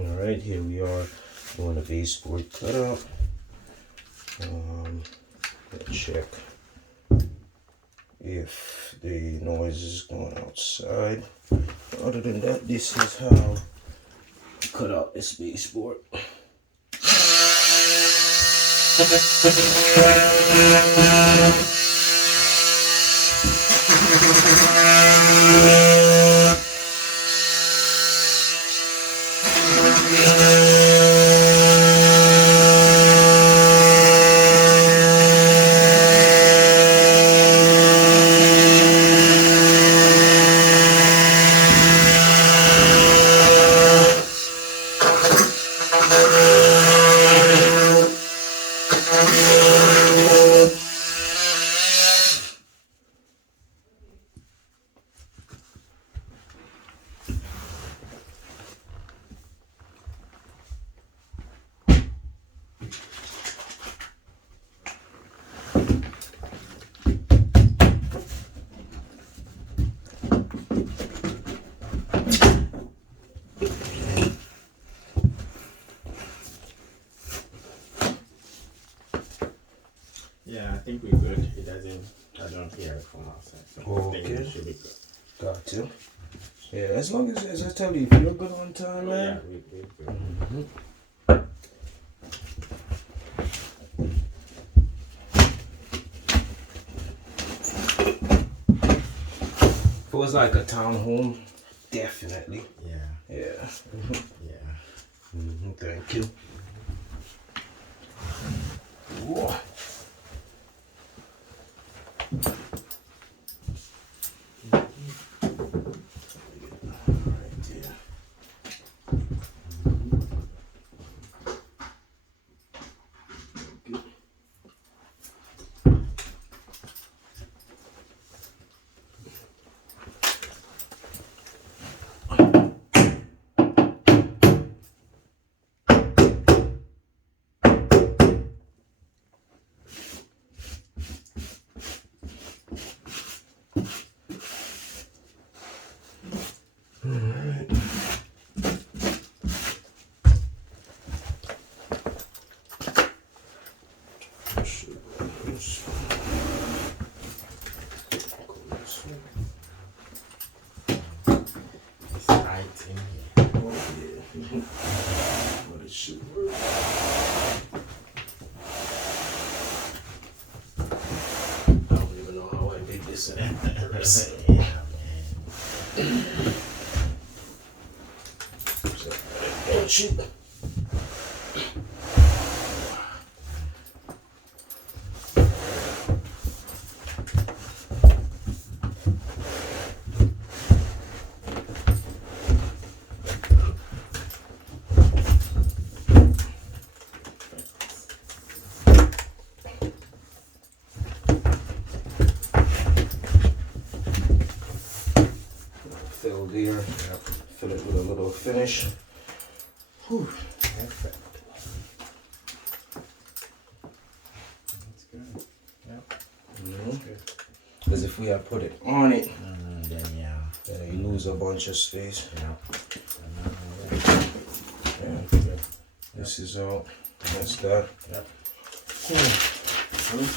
Alright, here we are doing a baseboard cutout. Let's check if the noise is going outside. Other than that, this is how I cut out this baseboard. Yeah, I think we're good. I don't hear it from outside. So I think it should be good. Got to. Yeah, as long as I tell you, if you're good on time, man. Yeah, we're good. Mm-hmm. If it was like a townhome, definitely. Yeah. Yeah. Yeah. Thank you. Whoa. It's right in here. Oh yeah. But it should work. I don't even know how I did this in person. Yeah, man. Oh shit. Fill there, fill it with a little finish. Whew. Perfect. That's good. Yep. Good. Because if we had put it on it, Then yeah. then you lose a bunch of space. Yeah. Yeah. This is out. That's that. Yep. Cool.